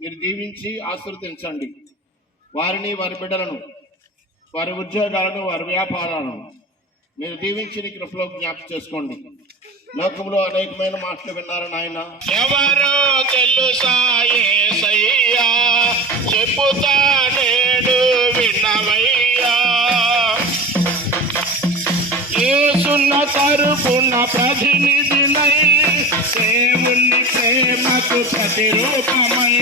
మీరు దీవించి ఆశీర్వదించండి. వారిని వారి బిడ్డలను వారి ఉద్యోగాలను వారి వ్యాపారాలను మీరు దీవించి నీ కృపలో జ్ఞాపకం చేసుకోండి. లోకంలో అనేకమైన మాటలు విన్నారు నాయన. ఎవరో తెలుసా చెప్పుతా నేను విన్నవయ్యా యేసున్న తరపున ప్రతినిధులై దేవుని ప్రేమకు ప్రతిరూపమై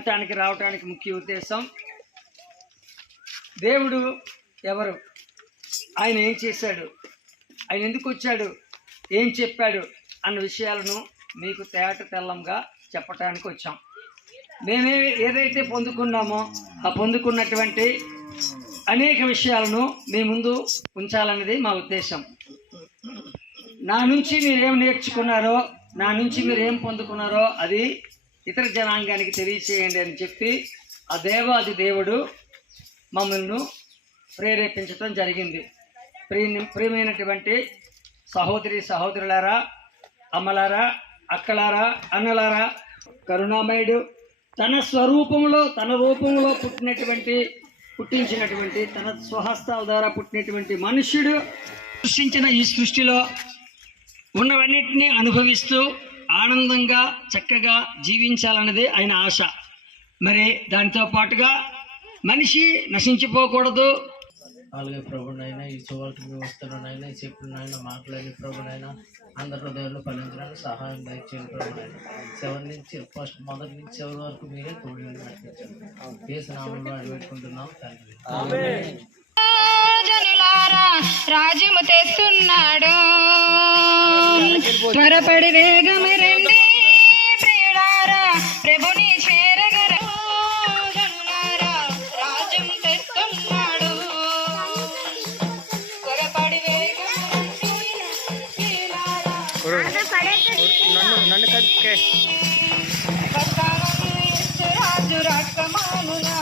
ప్రాంతానికి రావడానికి ముఖ్య ఉద్దేశం దేవుడు ఎవరు? ఆయన ఏం చేశాడు? ఆయన ఎందుకు వచ్చాడు? ఏం చెప్పాడు? అన్న విషయాలను మీకు తేట తెల్లంగా చెప్పటానికి వచ్చాం. మేమే ఏదైతే పొందుకున్నామో ఆ పొందుకున్నటువంటి అనేక విషయాలను మీ ముందు ఉంచాలన్నది మా ఉద్దేశం. నా నుంచి మీరు నేర్చుకున్నారో నా నుంచి మీరు ఏం పొందుకున్నారో అది ఇతర జనాంగానికి తెలియచేయండి అని చెప్పి ఆ దేవాది దేవుడు మమ్మల్ని ప్రేరేపించడం జరిగింది. ప్రియ ప్రియమైనటువంటి సహోదరి సహోదరులారా అమ్మలారా అక్కలారా అన్నలారా కరుణామయుడు తన స్వరూపంలో తన రూపంలో పుట్టినటువంటి పుట్టించినటువంటి తన స్వహస్తాల ద్వారా పుట్టినటువంటి మనుష్యుడు సృష్టించిన ఈ సృష్టిలో ఉన్నవన్నిటినీ అనుభవిస్తూ ఆనందంగా చక్కగా జీవించాలన్నది ఆయన ఆశ. మరి దానితో పాటుగా మనిషి నశించిపోకూడదు. అలాగే ప్రభునైనా ఈ చివరికి వస్తున్నైనా ఈ చెప్పునైనా మాట్లాడి ప్రభునైనా అందరి హృదయాల్లో ఫలించడానికి సహాయం దయచేయండి ప్రభునైనా. చివరి నుంచి ఫస్ట్ మొదటి నుంచి చివరి వరకు మీరే తోడు నడిపించండి. కేసు నామంలో అడిపెట్టుకుంటున్నాం తండ్రి. జనులారా రాజ్యము తెస్తున్నాడు త్వరపడి వేగమే రండి ప్రియులారా ప్రభుని చేరగర జనులారా రాజ్యం తెస్తున్నాడు త్వరపడి ప్రియులారా రాజు రాకమానునా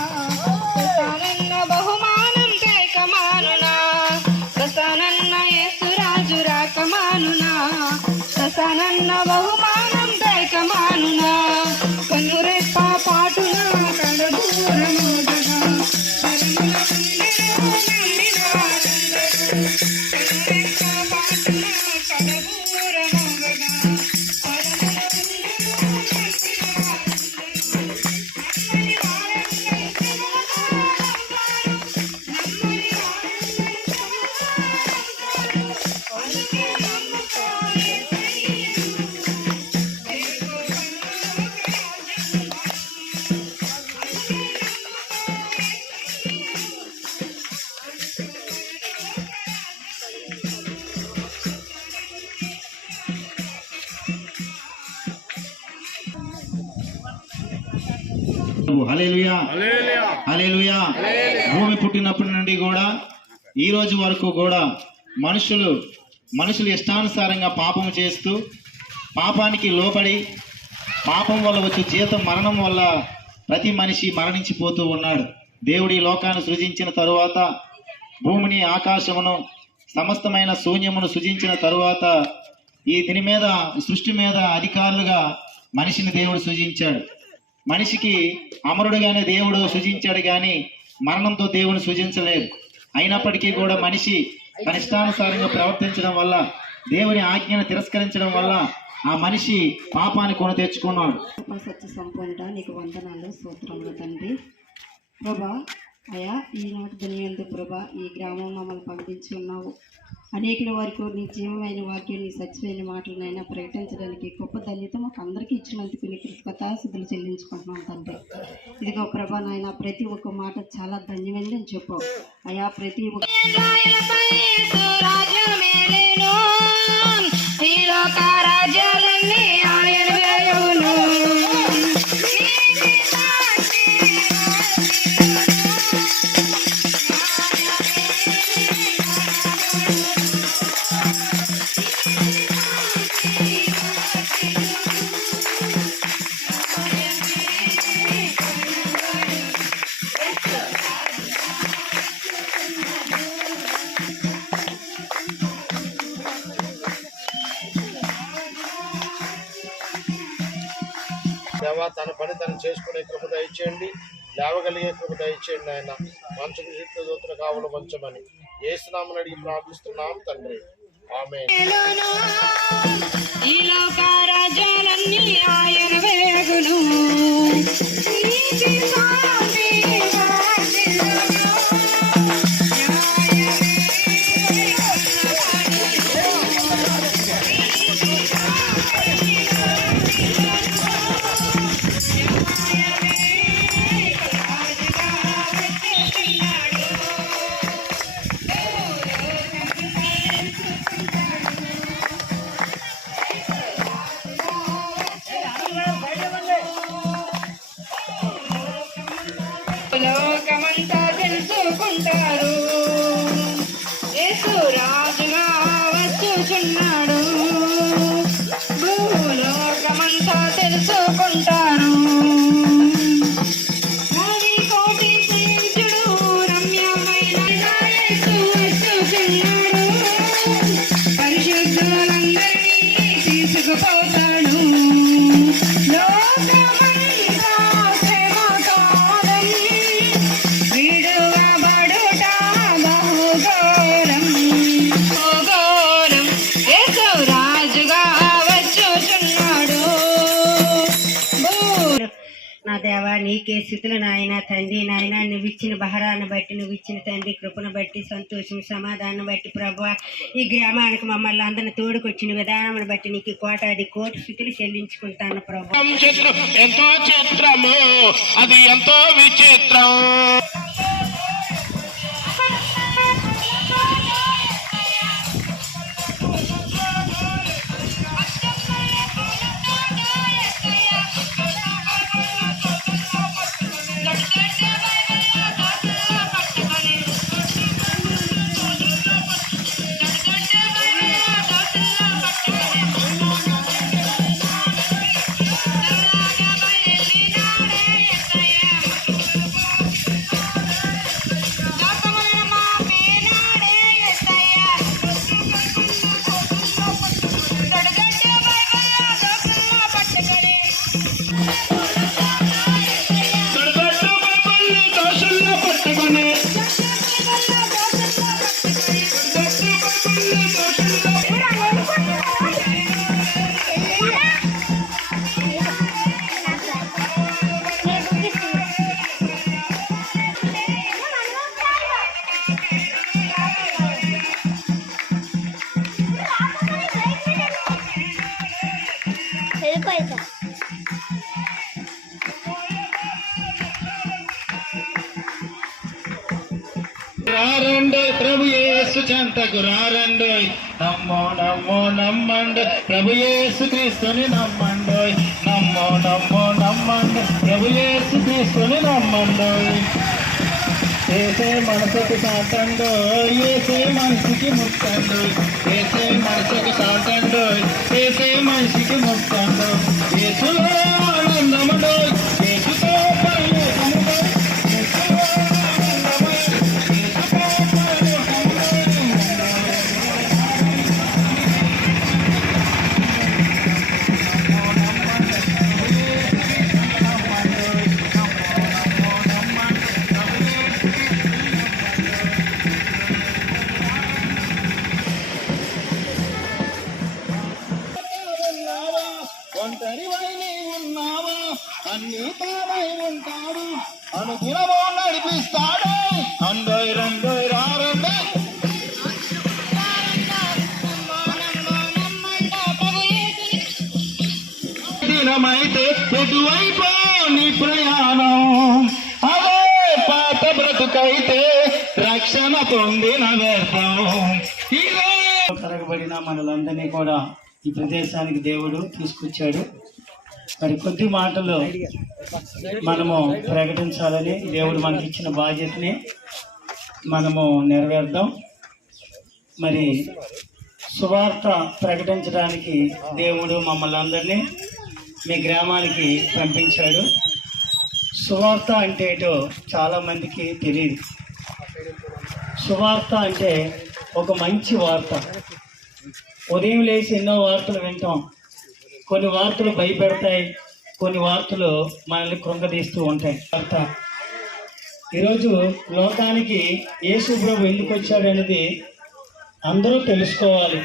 Hello. హల్లెలూయా. హల్లెలూయా. భూమి పుట్టినప్పటి నుండి కూడా ఈ రోజు వరకు కూడా మనుషులు మనుషులు ఇష్టానుసారంగా పాపం చేస్తూ పాపానికి లోబడి పాపం వల్ల వచ్చే జీతం మరణం వల్ల ప్రతి మనిషి మరణించిపోతూ ఉన్నాడు. దేవుడి లోకాన్ని సృజించిన తరువాత భూమిని ఆకాశమును సమస్తమైన శూన్యమును సృజించిన తరువాత ఈ దీని మీద సృష్టి మీద అధికారులుగా మనిషిని దేవుడు సృజించాడు. మనిషికి అమరుడుగానే దేవుడు సృజించాడు కానీ మరణంతో దేవుని సృజించలేదు. అయినప్పటికీ కూడా మనిషి తన ఇష్టానుసారంగా ప్రవర్తించడం వల్ల దేవుని ఆజ్ఞను తిరస్కరించడం వల్ల ఆ మనిషి పాపాన్ని కొని తెచ్చుకున్నాడు. సత్య సంపూర్ణ నీకు వందనాలు సూత్రంలో తండ్రి. ప్రభా అయా ఈనాటి దునియందు ప్రభా ఈ గ్రామం మమ్మల్ని పంపించి ఉన్నావు. అనేకుల వరకు నీ జీవమైన వాక్యం నీ సత్యమైన మాటలనైనా ప్రకటించడానికి గొప్ప ధన్యత మాకు అందరికీ ఇచ్చినందుకు నీ కృతజ్ఞతాశుద్ధులు చెల్లించుకుంటున్నాం తండ్రి. ఇదిగో ప్రభా నాయన ప్రతి ఒక్క మాట చాలా ధన్యమైందని చెప్పు. అయా ప్రతి ఒక్క రాజ్యాలన్నీ దేవా తన పని తను చేసుకునే కృప దయచేయండి. లేవగలిగే కృప దయచేయండి ఆయన. మంచుకు చుట్టూ దూతలు కావులు మంచమని ఏసునామని అడిగి ప్రార్థిస్తున్నాం తండ్రి. ఆమె ఈ ఆయన వేగును. Hello. దేవా నీకే స్థితులు నాయన తండ్రి. నాయన నువ్వు ఇచ్చిన బహరాన్ని బట్టి నువ్వు ఇచ్చిన తండ్రి కృపను బట్టి సంతోషం సమాధానం బట్టి ప్రభు. ఈ గ్రామానికి మమ్మల్ని అందరిని తోడుకొచ్చిన విధానం బట్టి నీకు కోటాది కోటి స్థితులు చెల్లించుకుంటాను ప్రభు. ఎంతో చిత్రము అది ఎంతో విచిత్రం. ప్రభు యేసు చెంతకు రారండోయ్. నమ్మో నమ్మో నమ్మండు. ప్రభు యేసు క్రీస్తుని నమ్మండోయ్. నమ్మో నమ్మో నమ్మండు. ప్రభు యేసు క్రీస్తుని నమ్మండోయ్. ఏసే మనసుకు సాటండు ఏసే మనిషికి ముట్టండు ఏసే మనసుకు సాటండు ఏసే మనిషికి ముట్టండు ఏసులో ఒంటరివై ఉన్నావా? అన్ని తావై ఉంటాడు. అనుదినమో నడిపిస్తాడు. దినమైతే ఎటువైపో నీ ప్రయాణం. అదే పాత బ్రతుకైతే రక్షణ పొందిన వ్యర్థం. ఇదే తరగబడిన మనలందరినీ కూడా ఈ ప్రదేశానికి దేవుడు తీసుకొచ్చాడు. మరి కొద్ది మాటలు మనము ప్రకటించాలని దేవుడు మనకి ఇచ్చిన బాధ్యతని మనము నెరవేర్దాం. మరి సువార్త ప్రకటించడానికి దేవుడు మమ్మల్ని అందరినీ మీ గ్రామానికి పంపించాడు. సువార్త అంటే ఏటో చాలామందికి తెలియదు సువార్త అంటే ఒక మంచి వార్త. ఉదయం లేచి ఎన్నో వార్తలు వింటాం. కొన్ని వార్తలు భయపెడతాయి కొన్ని వార్తలు మనల్ని కృంగదీస్తూ ఉంటాయి. వార్త. ఈరోజు లోకానికి యేసు ప్రభు ఎందుకు వచ్చాడు అనేది అందరూ తెలుసుకోవాలి.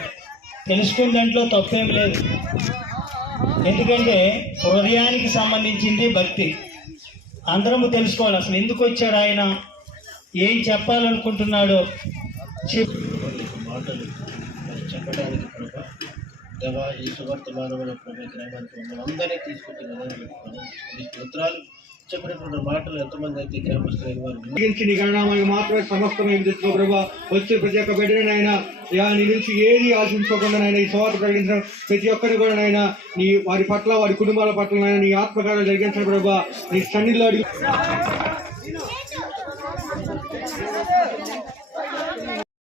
తెలుసుకున్న దాంట్లో తప్పేం లేదు. ఎందుకంటే హృదయానికి సంబంధించింది భక్తి. అందరము తెలుసుకోవాలి అసలు ఎందుకు వచ్చాడు ఆయన? ఏం చెప్పాలనుకుంటున్నాడో? చెప్పడానికి దేవా ఈ సువర్తమానమైన ప్రభు గ్రామానికి మమ్మల్ని అందరినీ తీసుకుంటున్నారు ఈ స్తోత్రాలు చెప్పినటువంటి మాటలు ఎంతమంది అయితే గ్రామస్తులైన వారు తగ్గించి నీ గణనామానికి మాత్రమే సమస్తమైన తెచ్చుకో ప్రభా వచ్చే ప్రతి ఒక్క బిడ్డనైనా నీ నుంచి ఏది ఆశించుకోకుండా నాయన ఈ సువార్త ప్రకటించిన ప్రతి ఒక్కరిని కూడా నాయన నీ వారి పట్ల వారి కుటుంబాల పట్ల నీ ఆత్మకార్యాలు జరిగించిన ప్రభా నీ సన్నిధిలో అడిగి